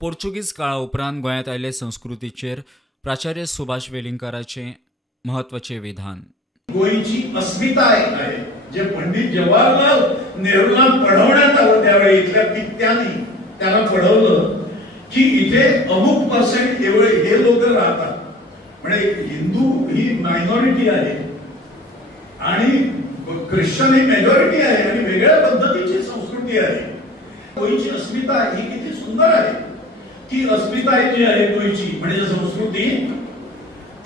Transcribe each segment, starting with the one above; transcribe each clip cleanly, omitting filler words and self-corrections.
Portuguese काळा उपरांत गोंयांत आयले संस्कृतीचेर प्राचार्य सुभाष वेलिंगकरांचे महत्वाचे विधान। गोयची अस्मिताय आहे जे पंडित जवाहरलाल नेहरूंना पढवण्यात आलं त्यावेळी इथल्या पित्यांनी त्याला पढवलं की इथे अमुक पर्सेंट एवढे हे लोक राहतात, म्हणजे हिंदू ही मायनॉरिटी आहे आणि ख्रिश्चन ही मेजॉरिटी आहे आणि वेगळ्या पद्धतीची संस्कृती आहे। गोयची अस्मिता ही किती सुंदर आहे। ती अस्मिता जी आहे गोयची म्हणजे संस्कृती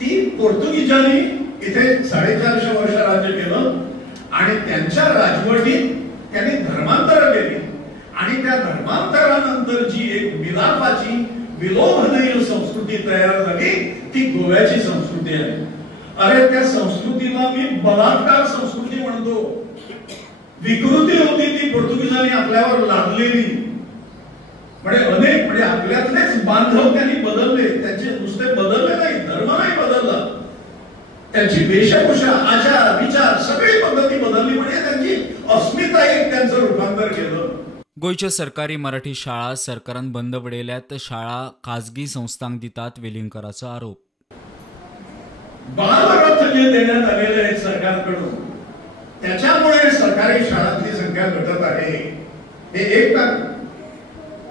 ती पोर्तुगीजांनी इथे 450 वर्ष राज्य केलं आणि त्यांच्या राजवटीत त्यांनी धर्मांतर केली आणि त्या धर्मांतरानंतर जी एक मिलापाची विलोभनीय संस्कृती तयार झाली ती गोव्याची संस्कृती आहे। अरे त्या संस्कृतीला मी बलात्कार संस्कृती म्हणतो। विकृती होती ती पोर्तुगीजांनी आपल्यावर लादलेली, म्हणजे अनेक म्हणजे आपल्यातलेच बांधव त्यांनी बदलले, त्यांचे नुसते बदलले नाही, धर्म नाही बदलला, त्यांची वेशभूषा आचार विचार सगळी पद्धती बदलली, म्हणजे त्यांची अस्मिता एक त्यांचं रूपांतर केलं। गोयच्या सरकारी मराठी शाळा सरकारान बंद पडयल्यात, शाळा खाजगी संस्थांक दितात वेलिंगकरांचो आरोप। बालरथ जे देण्यात आलेले आहेत सरकारकडून त्याच्यामुळे सरकारी शाळांची संख्या घटत आहे। हे एक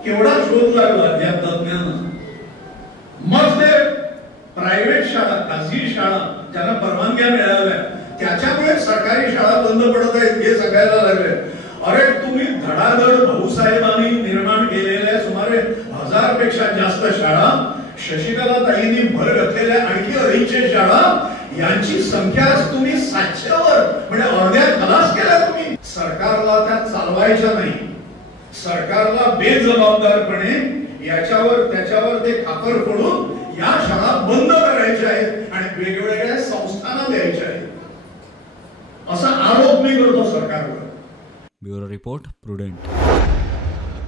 केवढा शोध लागला या तज्ञांना, मग ते प्रायव्हेट शाळा खासगी शाळा ज्यांना परवानग्या मिळाल्या त्याच्यामुळे सरकारी शाळा बंद पडत आहेत हे सगळ्याला लागले। अरे तुम्ही धडाधड भाऊसाहेबांनी निर्माण केलेल्या सुमारे 1000 पेक्षा जास्त शाळा, शशिकला ताईंनी भर घातलेल्या आणखी 250 शाळा, यांची संख्या तुम्ही 700 वर म्हणजे अर्ध्या खलास केल्या तुम्ही। सरकारला त्या चालवायच्या नाही, सरकारला बेजबाबदारपणे याच्यावर त्याच्यावर ते खापर फोडून या शाळा बंद करायच्या आहेत आणि वेगवेगळ्या संस्थांना द्यायच्या आहेत असा आरोप मी करतो सरकारवर। Bureau report prudent.